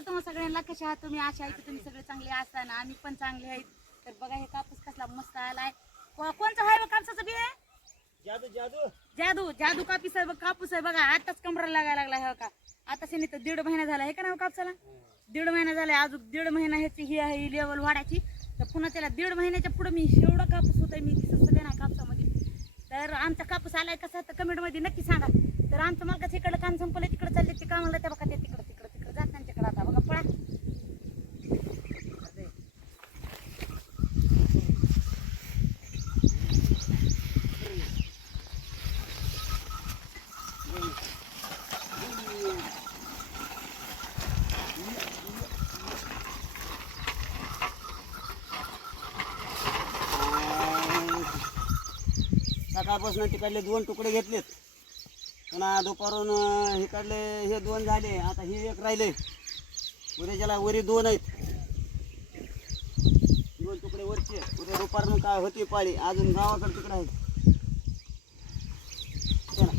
तुम्हाला सगळ्यांना कशा आहात तुम्ही? आशा आहे की तुम्ही सगळे चांगले असताना आम्ही पण चांगले आहेत. तर बघा हे कापूस कसला मस्त आलाय. को- कोणचा आहे बघ कापसाचं बी? आहे जादू जादू. जादू जादू कापूस आहे बघ कापूस आहे बघा. आताच कमराला लागायला लागला हे का? आता शेणी तर दीड महिना झाला आहे का ना हो कापसाला? दीड महिना झाला अजून दीड महिना ह्याची ही आहे लेवल वाढायची. तर पुन्हा त्याला दीड महिन्याच्या पुढे मी एवढा कापूस होता मी दिसत सुद्धा नाही कापसामध्ये. तर आमचा कापूस आलाय कसा? तर कमेंटमध्ये नक्की सांगा. तर आमचं मालकाचं इकडं काम संपलं तिकडे चालले ते कामाला त्या बघा ते तिकडं. तिकडं तिकडं जात आता बघा पळा. सकाळपासून तिकडले दोन तुकडे घेतलेत. पुन्हा दुपारून इकडले हे दोन झाले आता हे एक राहिले. उद्याच्याला वरी दोन आहेत. दोन तुकडे वरचे उद्या दुपारून काय होती पाळी अजून गावाकडे तिकडे आहेत. चला.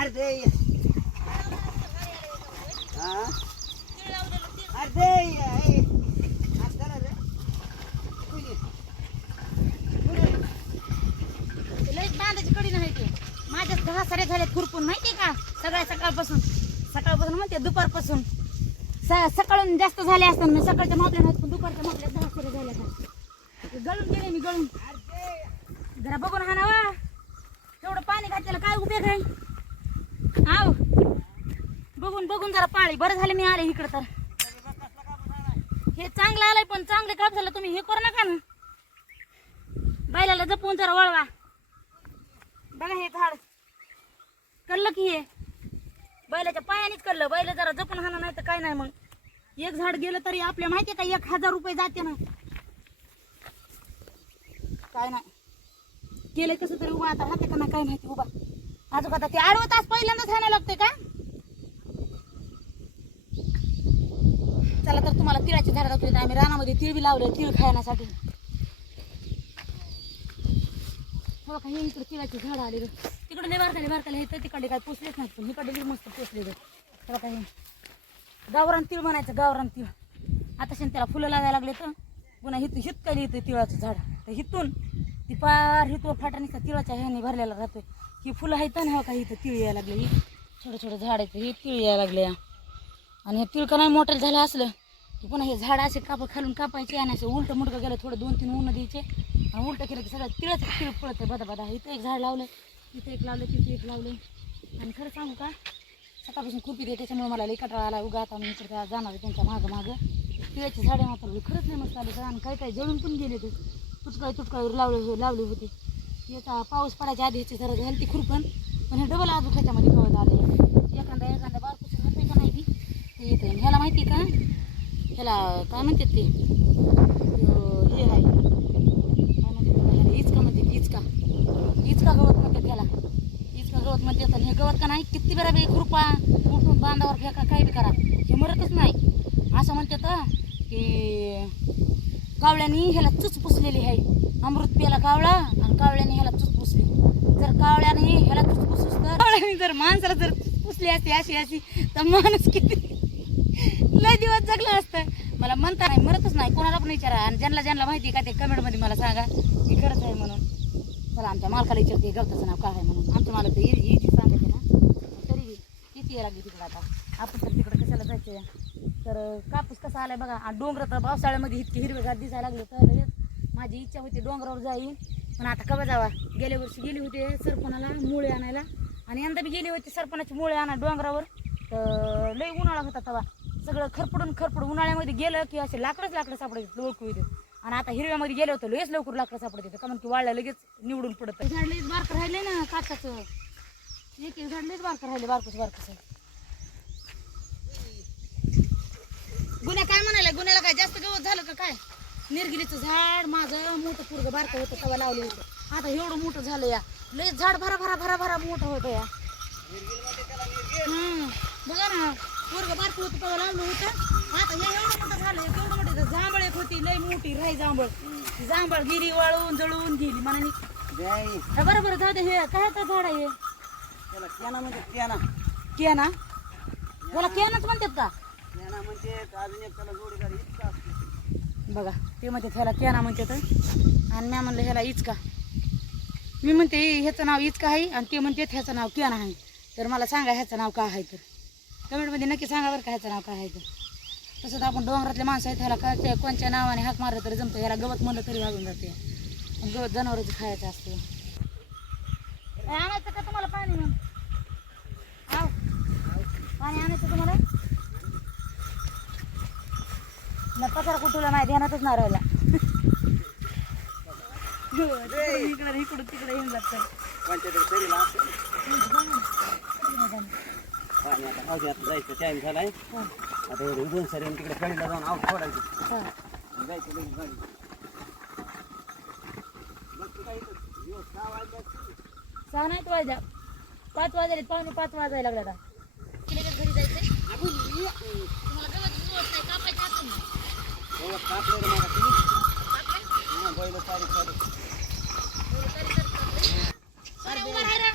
अर्धे. अर्धे. ए, रे. कडी नाही ते. माझ्या दहा सारे झाले खुरपून माहितीये का? सगळ्या सकाळपासून. सकाळपासून म्हणते दुपारपासून. स- सकाळून जास्त झाले असतात मी सकाळच्या मापल्या नाहीत पण दुपारच्या मापल्या दहा सारे झाल्या का गळून गेले मी गळून. जरा बघून हा ना वा. एवढं पाणी घातलेलं काय उपयोग आहे? आव. बघून बघून जरा पाळी. बरं झालं मी आले इकडं तर. हे चांगलं आलंय पण चांगले काम झालं तुम्ही हे करू नका ना. बैलाला जपून जरा वळवा. बघा हे झाड. कळलं की हे? बैलाच्या पायानेच कळलं. बैल जरा जपून हाना नाही तर काय नाही मग. एक झाड गेलं तरी आपल्या माहितीये का एक हजार रुपये जाते ना. काय नाही. केलं कसं तरी उभा आता राहते का ना काय माहिती उभा. अजून आता ते आडवं तास पहिल्यांदाच हाणायला लागते का? चला तर तुम्हाला तिळाची झाडं दाखवली आम्ही रानामध्ये तिळ बी लावले तिळ खाण्यासाठी हो का हे इकडे तिळाची झाडं आले तिकडे लय बारकाले बारकाले हे तर तिकडे काय पोचलेच नाही पण इकडे मस्त पोचले बघा काय गावरान तीळ म्हणायचं गावरान तीळ. आता शेण त्याला फुलं लागायला लागले तर पुन्हा हित हितकाली येतं तिळाचं झाड. तर हिथून ती पार हितवर फाटाने तिळाच्या ह्याने भरलेला राहतोय. ही फुलं आहेत ना हो का इथं तिळ यायला लागले. ही छोटं छोटं झाड आहे हे तिळ यायला लागले. आणि हे तिळ का नाही मोठं झालं असलं की पुन्हा हे झाड असे काप खालून कापायचे आणि असे उलटं मुडकं गेलं थोडं दोन तीन ऊन द्यायचे. आणि उलटं केलं की सगळं तिळच तिळ पळतं बदा बदा इथं एक झाड लावलं इथं एक लावलं तिथं एक लावलं आणि खरं सांगू का सकाळपासून खूप येते त्याच्यामुळे मला लई कटाळा आला. उगा आता मी इकडे जाणार त्यांच्या मागं मागं. तिळाची झाडे मात्र खरंच नाही मस्त आले. आणि काही काही जळून पण गेले ते. तुटकाळी तुटकाळीवर लावले लावले होते. येता पाऊस पडायच्या आधी ह्याची जरा झाली ती खुरपण. पण हे डबल आजू ह्याच्यामध्ये कळत आले एखादा एखादा बारकुसून होते का नाही ती ते येते आणि ह्याला माहिती आहे का? ह्याला काय म्हणतात ते? हे आहे काय म्हणतात त्याला? ह्याला इचका म्हणतात इचका इचका गवत म्हणतात त्याला म्हणतात हे गवत का नाही? किती बेरा बे कृपा उठून बांधावर फेका काही बी करा. हे मरतच नाही. असं म्हणतात तर की कावळ्यानी ह्याला चुच पुसलेली आहे. अमृत प्याला कावळा आणि कावळ्याने ह्याला चुच पुसली. जर कावळ्याने ह्याला चुच पुसूस तर कावळ्याने जर माणसाला जर पुसली असती अशी अशी तर माणूस किती लय दिवस जगलं असतं. मला म्हणता नाही मरतच नाही. कोणाला पण विचारा. आणि ज्यांना ज्यांना माहिती आहे का ते कमेंटमध्ये मला सांगा. मी खरंच आहे म्हणून. चला आमच्या मालकाला विचारते गवताचं नाव काय आहे म्हणून? आमच्या मालक तर इजी इजी सांगते ना तरी किती यायला लागली तिकडं आता. आपण तर तिकडं कशाला जायचं तर कापूस कसा आलाय बघा. आणि डोंगर तर पावसाळ्यामध्ये इतके हिरवेगार दिसायला लागले तर लगेच माझी इच्छा होती डोंगरावर जाईन पण आता कवा जावा? गेल्या वर्षी गेली होते सरपणाला मुळे आणायला. आणि यंदा बी गेली होती सरपणाची मुळे आणा डोंगरावर. तर लई उन्हाळा होता तवा. सगळं खरपडून खरपड उन्हाळ्यामध्ये गेलं की असे लाकडंच लाकडं सापडायचे ओळखू येते. आणि आता हिरव्यामध्ये गेलं होतं लगेच लवकर लाकडं सापडत येतं कारण की वाळल्या लगेच निवडून पडत. झाड लईच बारकं राहिले ना काचाचं एक एक झाड लईच बारकं राहिले बारकस बारकस गुन्ह्या काय म्हणाले गुन्ह्याला काय जास्त गवत झालं का काय? निरगिरीचं झाड माझं मोठं पूर्ग बारकं होतं तेव्हा लावलं होतं. आता एवढं मोठं झालं या. लय झाड भरा भरा भरा भरा मोठं होतं या. बघा ना पोरग बारकं होतं तेव्हा लावलं होतं. आता हे एवढं मोठं झालं एवढं मोठं झालं. जांभळ एक होती लय मोठी राई जांभळ. जांभळ गिरी वाळून जळून गेली मनाने. द्याय बरं बरं जाऊ दे हे काय आता झाड आहे? हे? त्याला केना म्हणजे केना. केना? याला केनाच म्हणतात का? केना म्हणजे अजून एक त्याला जोडीदार इतका असतो. बघा ते म्हणते ह्याला कॅना म्हणते तर आणि मी म्हणलं ह्याला इचका. मी म्हणते ह्याचं नाव इचका आहे आणि ते म्हणते ह्याचं नाव कॅना आहे. तर मला सांगा ह्याचं नाव काय आहे तर? कमेंटमध्ये नक्की सांगा बरं का ह्याचं नाव काय आहे तर? तसंच आपण डोंगरातले माणसं आहेत ह्याला काय कोणत्या नावाने हाक मारलं तरी जमतं ह्याला गवत म्हणलं तरी वागून जाते. गवत जनावरांचं खायचं असतं. आणायचं का तुम्हाला पाणी मग? आव. पाणी आणायचं तुम्हाला? न पसार कुठूला नाही ध्यानातच नाही राहिला. इकडं इकडं तिकडे येऊन असतं पाणी आता आता जायचं टाईम झालाय. आता एवढं दोन सर तिकडे कळीला जाऊन आऊट सोडायचं जायचं लगेच गाडी सहा नाहीत वाजल्या. पाच वाजले पावणे पाच वाजायला लागला आता. घरी जायचंय? तुम्हाला गवत नाही. कापायचं कापलं रे मला तुम्ही हा, बैल सारी सारी सोन्या उभा राहा रे.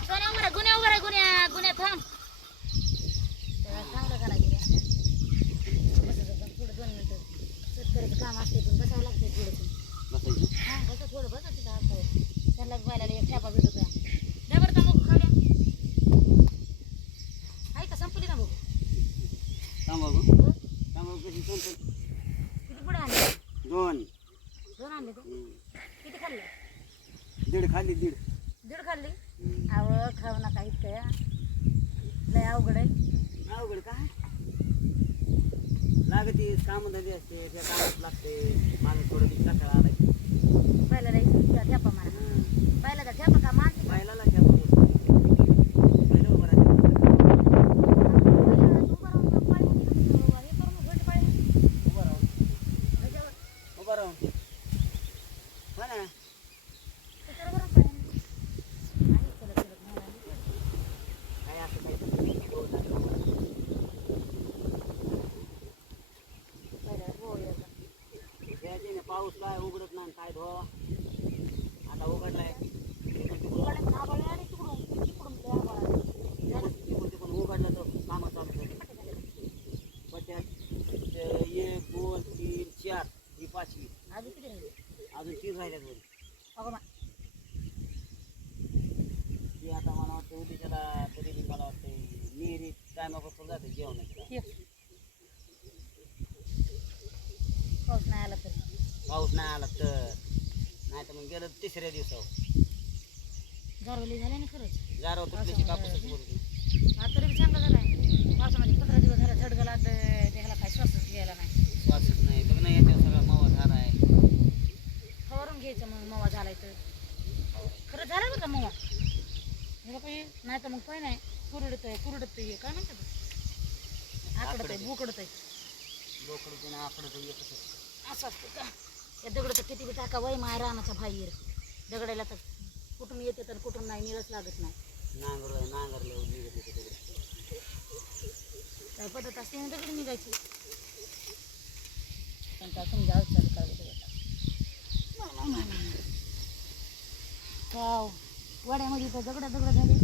सोन्या उभा राहा. गुन्ह्या उभा राहा, गुन्ह्या गुन्ह्या थांब तेव्हा चांगलं करा गेल्या बसायचं पण थोडं दोन मिनिटं शेतकऱ्याचं काम असते पण बसावं लागते थोडंसं बसायचं हा बसा थोडं बसा तिथं हातावर त्यांना बायला एक ठेपा भेटतो द्या बरं तांबूक खाल्या आहे का संपली तांबूक थांबाबू हो? थांबाबू कशी संपल किती पुढे आणले दोन दोन आणले ते हम्म. किती खाल्ले खाल्ली दीड दीड खाल्ली. अव खाऊ नका इतकं लय अवघड आहे अवघड काय लागते काम धंदे असते त्या कामात लागते माणूस थोडं बी टाका आलाय पहिला लय ठेपा मारा हा. पहिला ठेपा का मारते का? बायला लागते आपण. पहिलं उभं राहायचं. पहिला उभं राहून पाळी हे करून घोट पाळी उभं राहून ह्याच्यावर उभं राहून हो ना त्याच्यावर बरं पाळी नाही चलत चलत नाही लागली. काय असं काही हो झालं. पहिला हो याचा. त्याच्याने पाऊस काय उघडत नाही काय धुवा आता उघडलाय तिकडून तिकडून उघडा, आभाळ आहे आणि तिकडून तिकडून ते आभाळ आहे. झालं. तिकडून तिकडून उघडलं तर कामं चालू झाली पट्ट्यात एक दोन तीन चार ही पाचवी अजून किती राहिले? अजून तीन राहिल्यात वर अगं मा ती आता मला वाटतं उद्याच्याला तरी बी मला वाटतं निरी टायमापासून जाते जेवणाची हे. पाऊस नाही आला तर. पाऊस नाही आला तर. नाही तर मग गेलं तिसऱ्या दिवसावर. गारवली झाले ना खरंच. जाराव तुटल्याची कापूसच बोलतो आता तरी बी चांगला झाला आहे पावसामध्ये पंधरा दिवस झाला झड गेला तर त्याला काही श्वासच घ्यायला नाही. श्वासच नाही बघ ना याच्यावर सगळा मावा झाला आहे फवारून घ्यायचं मग मवा झालाय तर. खरं झालं बरं का मवा काही नाही तर मग काही नाही कुरडत आहे कुरडत आहे काय म्हणतात? आकडत आहे बुकडत आहे एकच. असं असतं का? या दगड तर किती बी टाका वय माय रानाचा बाहेर. दगडाला तर कुठून येते तर कुठून नाही निळच लागत नाही. नांगर नांगरले निघत तिकडे काय पद्धत असते ना दगड निघायची? पण का समजा करायचं वाव वड्यामध्ये तर दगड दगड झाले.